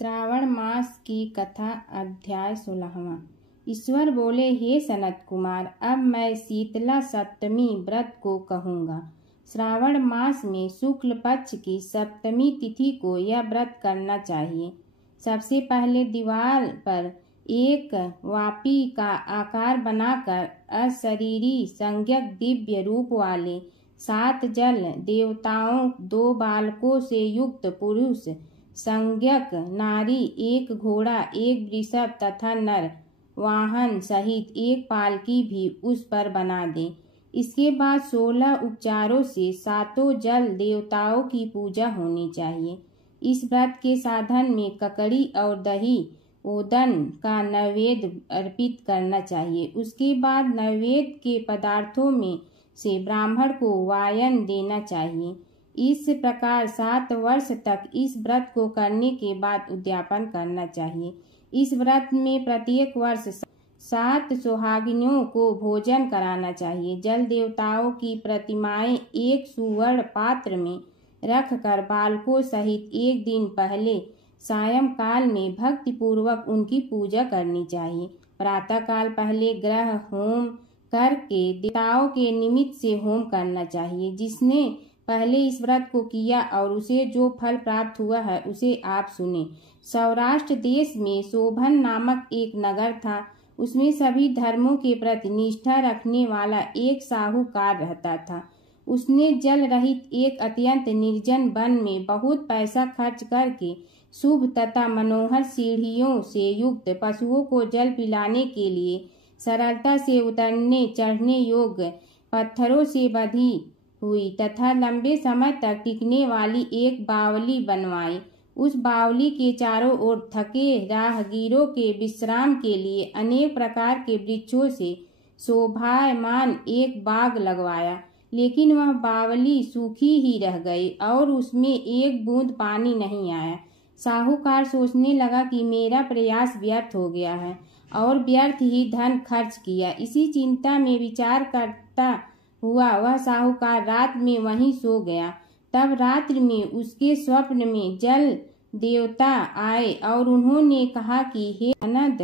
श्रावण मास की कथा अध्याय 16वां। ईश्वर बोले, हे सनत कुमार, अब मैं शीतला सप्तमी व्रत को कहूँगा। श्रावण मास में शुक्ल पक्ष की सप्तमी तिथि को यह व्रत करना चाहिए। सबसे पहले दीवार पर एक वापी का आकार बनाकर अशरीरी संज्ञक दिव्य रूप वाले 7 जल देवताओं, 2 बालकों से युक्त पुरुष संज्ञक नारी, 1 घोड़ा, 1 वृषभ तथा नर वाहन सहित 1 पालकी भी उस पर बना दे। इसके बाद 16 उपचारों से 7 जल देवताओं की पूजा होनी चाहिए। इस व्रत के साधन में ककड़ी और दही ओदन का नैवेद्य अर्पित करना चाहिए। उसके बाद नैवेद्य के पदार्थों में से ब्राह्मण को वायन देना चाहिए। इस प्रकार 7 वर्ष तक इस व्रत को करने के बाद उद्यापन करना चाहिए। इस व्रत में प्रत्येक वर्ष 7 सुहागिनों को भोजन कराना चाहिए। जल देवताओं की प्रतिमाएं एक सुवर्ण पात्र में रखकर बालकों सहित एक दिन पहले सायंकाल में भक्ति पूर्वक उनकी पूजा करनी चाहिए। प्रातःकाल पहले ग्रह होम करके देवताओं के निमित्त से होम करना चाहिए। जिसने पहले इस व्रत को किया और उसे जो फल प्राप्त हुआ है उसे आप सुने। सौराष्ट्र देश में शोभन नामक एक नगर था। उसमें सभी धर्मों के प्रति निष्ठा रखने वाला एक साहूकार रहता था। उसने जल रहित एक अत्यंत निर्जन वन में बहुत पैसा खर्च करके शुभ तथा मनोहर सीढ़ियों से युक्त पशुओं को जल पिलाने के लिए सरलता से उतरने चढ़ने योग्य पत्थरों से बंधी हुई तथा लंबे समय तक टिकने वाली एक बावली बनवाई। उस बावली के चारों ओर थके राहगीरों के विश्राम के लिए अनेक प्रकार के वृक्षों से शोभायमान एक बाग लगवाया। लेकिन वह बावली सूखी ही रह गई और उसमें एक बूंद पानी नहीं आया। साहूकार सोचने लगा कि मेरा प्रयास व्यर्थ हो गया है और व्यर्थ ही धन खर्च किया। इसी चिंता में विचार करता हुआ वह साहूकार रात में वहीं सो गया। तब रात्रि में उसके स्वप्न में जल देवता आए और उन्होंने कहा कि हे अनंत,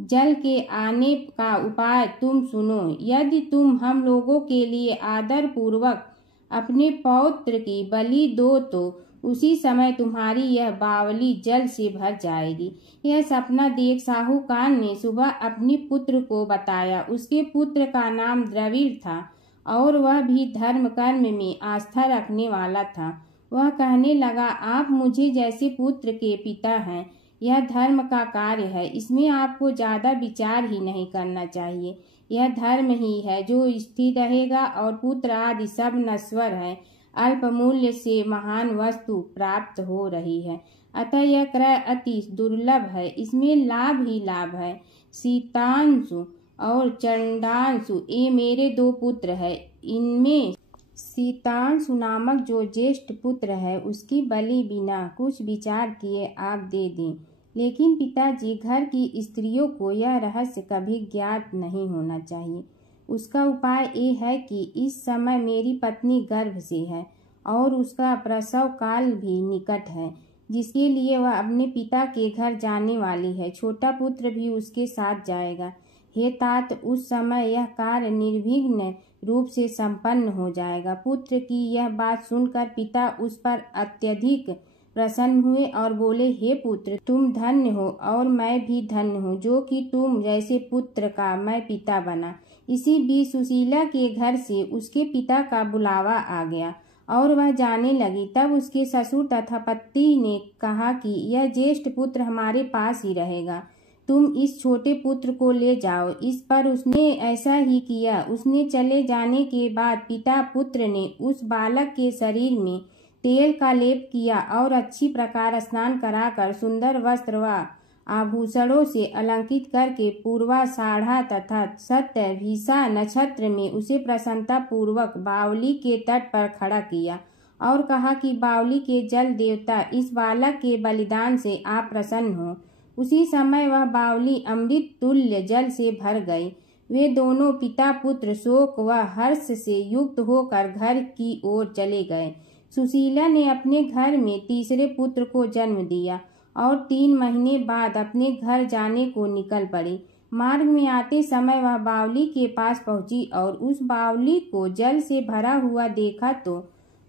जल के आने का उपाय तुम सुनो। यदि तुम हम लोगों के लिए आदर पूर्वक अपने पौत्र की बलि दो तो उसी समय तुम्हारी यह बावली जल से भर जाएगी। यह सपना देख साहूकार ने सुबह अपने पुत्र को बताया। उसके पुत्र का नाम द्रविड़ था और वह भी धर्म कर्म में आस्था रखने वाला था। वह कहने लगा, आप मुझे जैसे पुत्र के पिता हैं। यह धर्म का कार्य है, इसमें आपको ज्यादा विचार ही नहीं करना चाहिए। यह धर्म ही है जो स्थिर रहेगा और पुत्र आदि सब नश्वर है। अल्प मूल्य से महान वस्तु प्राप्त हो रही है, अतः यह क्रय अति दुर्लभ है। इसमें लाभ ही लाभ है। शीतांशु और चंडांशु ये मेरे 2 पुत्र है। इनमें शीतांशु नामक जो ज्येष्ठ पुत्र है उसकी बलि बिना कुछ विचार किए आप दे दें। लेकिन पिताजी, घर की स्त्रियों को यह रहस्य कभी ज्ञात नहीं होना चाहिए। उसका उपाय ये है कि इस समय मेरी पत्नी गर्भ से है और उसका प्रसव काल भी निकट है, जिसके लिए वह अपने पिता के घर जाने वाली है। छोटा पुत्र भी उसके साथ जाएगा। हे तात, उस समय यह कार्य निर्विघ्न रूप से संपन्न हो जाएगा। पुत्र की यह बात सुनकर पिता उस पर अत्यधिक प्रसन्न हुए और बोले, हे पुत्र, तुम धन्य हो और मैं भी धन्य हूँ जो कि तुम जैसे पुत्र का मैं पिता बना। इसी बीच सुशीला के घर से उसके पिता का बुलावा आ गया और वह जाने लगी। तब उसके ससुर तथा पति ने कहा कि यह ज्येष्ठ पुत्र हमारे पास ही रहेगा, तुम इस छोटे पुत्र को ले जाओ। इस पर उसने ऐसा ही किया। उसने चले जाने के बाद पिता पुत्र ने उस बालक के शरीर में तेल का लेप किया और अच्छी प्रकार स्नान कराकर सुंदर वस्त्र व आभूषणों से अलंकृत करके पूर्वा साढ़ा तथा सत्यभिषा नक्षत्र में उसे प्रसन्नता पूर्वक बावली के तट पर खड़ा किया और कहा कि बावली के जल देवता, इस बालक के बलिदान से आप प्रसन्न हो। उसी समय वह बावली अमृत तुल्य जल से भर गई। वे दोनों पिता पुत्र शोक व हर्ष से युक्त होकर घर की ओर चले गए। सुशीला ने अपने घर में तीसरे पुत्र को जन्म दिया और 3 महीने बाद अपने घर जाने को निकल पड़ी। मार्ग में आते समय वह बावली के पास पहुंची और उस बावली को जल से भरा हुआ देखा तो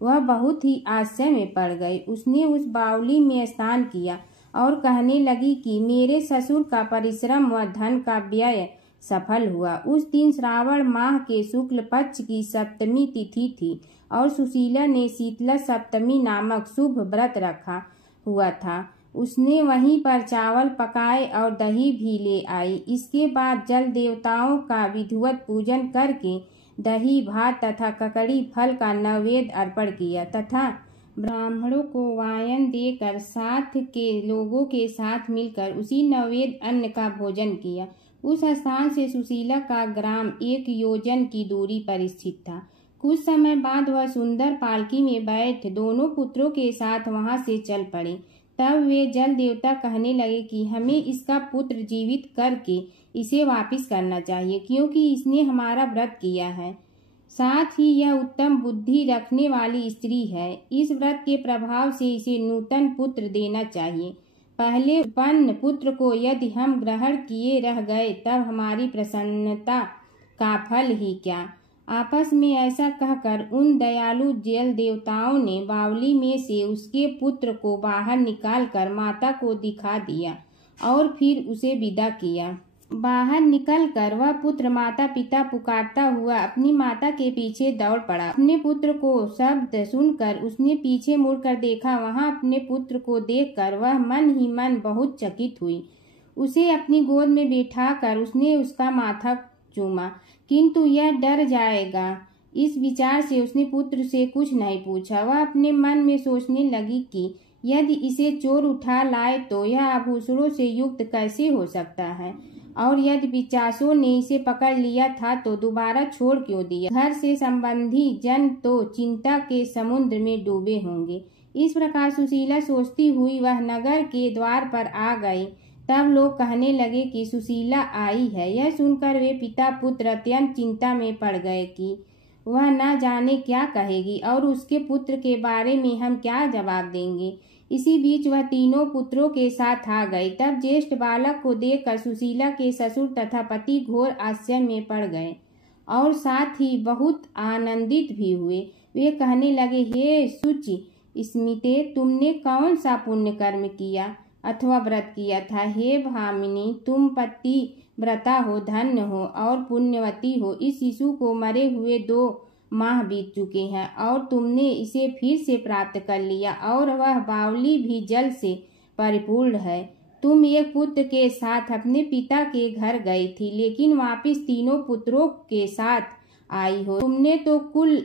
वह बहुत ही आश्चर्य में पड़ गई। उसने उस बावली में स्नान किया और कहने लगी कि मेरे ससुर का परिश्रम व धन का व्यय सफल हुआ। उस दिन श्रावण माह के शुक्ल पक्ष की सप्तमी तिथि थी और सुशीला ने शीतला सप्तमी नामक शुभ व्रत रखा हुआ था। उसने वहीं पर चावल पकाए और दही भी ले आई। इसके बाद जल देवताओं का विधिवत पूजन करके दही भात तथा ककड़ी फल का नैवेद्य अर्पण किया तथा ब्राह्मणों को वायन देकर साथ के लोगों के साथ मिलकर उसी नैवेद्य अन्न का भोजन किया। उस स्थान से सुशीला का ग्राम 1 योजन की दूरी पर स्थित था। कुछ समय बाद वह सुंदर पालकी में बैठ दोनों पुत्रों के साथ वहां से चल पड़े। तब वे जल देवता कहने लगे कि हमें इसका पुत्र जीवित करके इसे वापस करना चाहिए, क्योंकि इसने हमारा व्रत किया है। साथ ही यह उत्तम बुद्धि रखने वाली स्त्री है। इस व्रत के प्रभाव से इसे नूतन पुत्र देना चाहिए। पहले उत्पन्न पुत्र को यदि हम ग्रहण किए रह गए तब हमारी प्रसन्नता का फल ही क्या। आपस में ऐसा कहकर उन दयालु जल देवताओं ने बावली में से उसके पुत्र को बाहर निकालकर माता को दिखा दिया और फिर उसे विदा किया। बाहर निकलकर वह पुत्र माता पिता पुकारता हुआ अपनी माता के पीछे दौड़ पड़ा। अपने पुत्र को शब्द सुनकर उसने पीछे मुड़कर देखा। वहां अपने पुत्र को देखकर वह मन ही मन बहुत चकित हुई। उसे अपनी गोद में बिठाकर उसने उसका माथा चूमा, किंतु यह डर जाएगा इस विचार से उसने पुत्र से कुछ नहीं पूछा। वह अपने मन में सोचने लगी कि यदि इसे चोर उठा लाए तो यह आभूषणों से युक्त कैसे हो सकता है, और यदि पिशाचों ने इसे पकड़ लिया था तो दोबारा छोड़ क्यों दिया। घर से संबंधी जन तो चिंता के समुद्र में डूबे होंगे। इस प्रकार सुशीला सोचती हुई वह नगर के द्वार पर आ गई। तब लोग कहने लगे कि सुशीला आई है। यह सुनकर वे पिता पुत्र अत्यंत चिंता में पड़ गए कि वह न जाने क्या कहेगी और उसके पुत्र के बारे में हम क्या जवाब देंगे। इसी बीच वह तीनों पुत्रों के साथ आ गई। तब ज्येष्ठ बालक को देखकर सुशीला के ससुर तथा पति घोर आश्चर्य में पड़ गए और साथ ही बहुत आनंदित भी हुए। वे कहने लगे, हे शुचि स्मिते, तुमने कौन सा पुण्य कर्म किया अथवा व्रत किया था। हे भामिनी, तुम पति व्रता हो, धन्य हो और पुण्यवती हो। इस शिशु को मरे हुए 2 माह बीत चुके हैं और तुमने इसे फिर से प्राप्त कर लिया और वह बावली भी जल से परिपूर्ण है। तुम एक पुत्र के साथ अपने पिता के घर गई थी, लेकिन वापस तीनों पुत्रों के साथ आई हो। तुमने तो कुल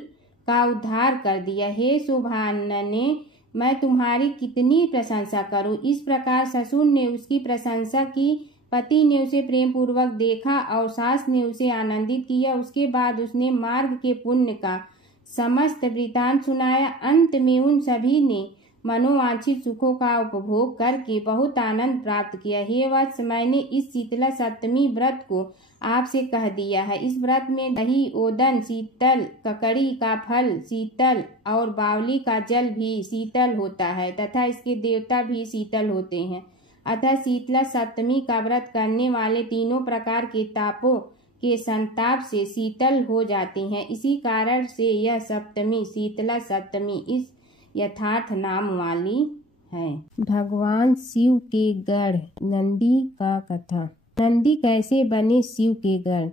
का उद्धार कर दिया। हे शोभानने, मैं तुम्हारी कितनी प्रशंसा करूं। इस प्रकार ससुर ने उसकी प्रशंसा की। पति ने उसे प्रेम पूर्वक देखा और सास ने उसे आनंदित किया। उसके बाद उसने मार्ग के पुण्य का समस्त वृतांत सुनाया। अंत में उन सभी ने मनोवांछित सुखों का उपभोग करके बहुत आनंद प्राप्त किया। हे वत्स, मैंने इस शीतला सप्तमी व्रत को आपसे कह दिया है। इस व्रत में दही, ओदन शीतल, ककड़ी का फल शीतल और बावली का जल भी शीतल होता है तथा इसके देवता भी शीतल होते हैं। अतः शीतला सप्तमी का व्रत करने वाले तीनों प्रकार के तापों के संताप से शीतल हो जाते हैं। इसी कारण से यह सप्तमी शीतला सप्तमी इस यथार्थ नाम वाली है। भगवान शिव के गढ़ नंदी का कथा। नंदी कैसे बने शिव के गढ़।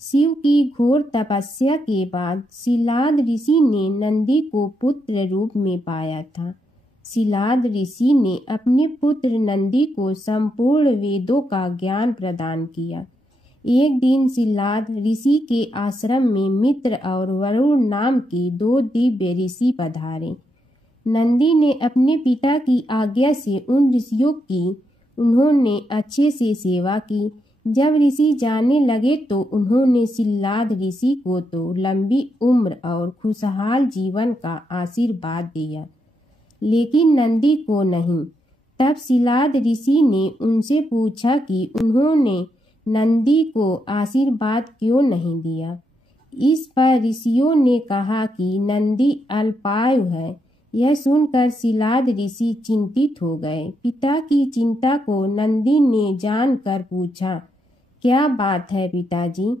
शिव की घोर तपस्या के बाद शिलाद ऋषि ने नंदी को पुत्र रूप में पाया था। शिलाद ऋषि ने अपने पुत्र नंदी को संपूर्ण वेदों का ज्ञान प्रदान किया। एक दिन शिलाद ऋषि के आश्रम में मित्र और वरुण नाम के 2 दिव्य ऋषि पधारे। नंदी ने अपने पिता की आज्ञा से उन ऋषियों की उन्होंने अच्छे से सेवा की। जब ऋषि जाने लगे तो उन्होंने शिलाद ऋषि को तो लंबी उम्र और खुशहाल जीवन का आशीर्वाद दिया, लेकिन नंदी को नहीं। तब शिलाद ऋषि ने उनसे पूछा कि उन्होंने नंदी को आशीर्वाद क्यों नहीं दिया। इस पर ऋषियों ने कहा कि नंदी अल्पायु है, यह सुनकर शिलाद ऋषि चिंतित हो गए। पिता की चिंता को नंदी ने जानकर पूछा, क्या बात है पिताजी?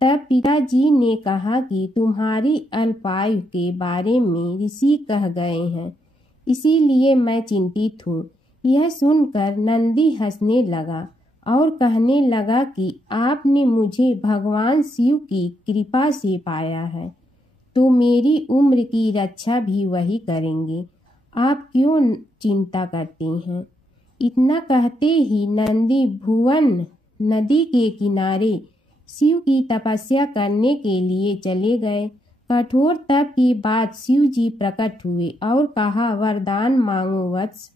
तब पिताजी ने कहा कि तुम्हारी अल्पायु के बारे में ऋषि कह गए हैं, इसीलिए मैं चिंतित हूँ। यह सुनकर नंदी हंसने लगा और कहने लगा कि आपने मुझे भगवान शिव की कृपा से पाया है, तो मेरी उम्र की रक्षा भी वही करेंगे। आप क्यों चिंता करते हैं? इतना कहते ही नंदी भुवन नदी के किनारे शिव की तपस्या करने के लिए चले गए। कठोर तप के बाद शिव जी प्रकट हुए और कहा, वरदान मांगो वत्स।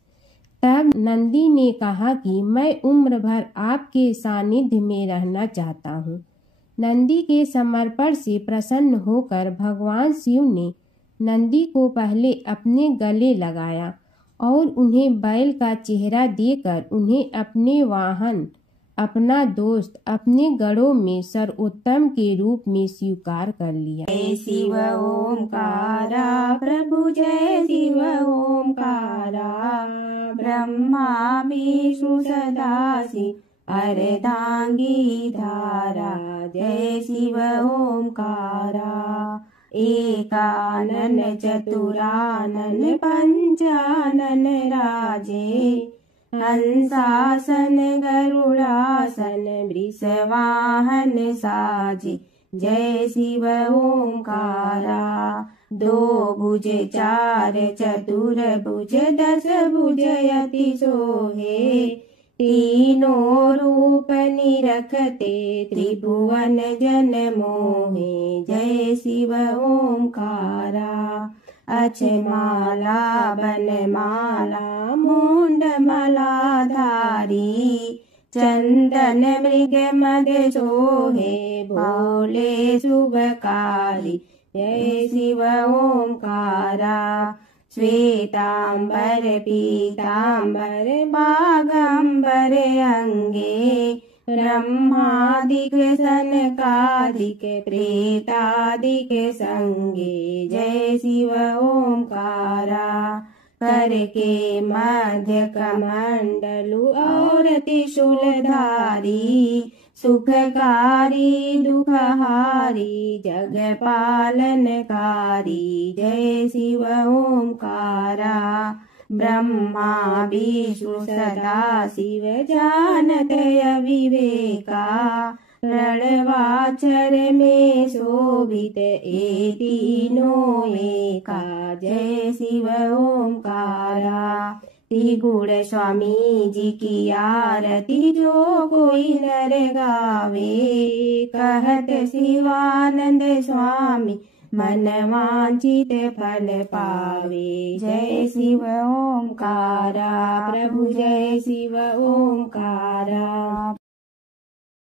तब नंदी ने कहा कि मैं उम्र भर आपके सानिध्य में रहना चाहता हूँ। नंदी के समर्पण से प्रसन्न होकर भगवान शिव ने नंदी को पहले अपने गले लगाया और उन्हें बैल का चेहरा देकर उन्हें अपने वाहन, अपना दोस्त, अपने गढ़ों में सर्वोत्तम के रूप में स्वीकार कर लिया। जय शिव ओंकारा प्रभु, जय शिव ओंकारा। ब्रह्मा विष्णु सदाशिव अर्धांगी धारा। जय शिव ओंकारा। एकानन चतुरानन पंचानन राजे। हंसासन गरुड़ासन वृषवाहन साजे। जय शिव ओंकारा। दो भुज चार चतुर भुज दस भुज अति सोहे। तीनों रूप निरखते त्रिभुवन जन मोहे। जय शिव ओंकारा। अक्षमाला बनमाला मुंडमाला धारी। चंदन मृग मद सोहे भोले शुभकारी। जय शिव ओंकारा। श्वेतांबर पीतांबर बागंबर अंगे। ब्रह्मादिक सनकादिक प्रेतादिक संगे। जय शिव ओंकारा। करके मध्य कमंडलु और त्रिशूलधारी। सुखकारी दुखहारी जग पालनकारी। जय शिव ओंकारा। ब्रह्मा विष्णु सदा शिव जानत अविवेका। रणवाचर में शोभित ए तीनों एका। जय शिव ओंकारा। त्रिगुण स्वामी जी की आरती जो कोई नर गावे। कहत शिवानंद स्वामी मन वांछित फल पावे। जय शिव ओंकारा प्रभु, जय शिव ओंकारा।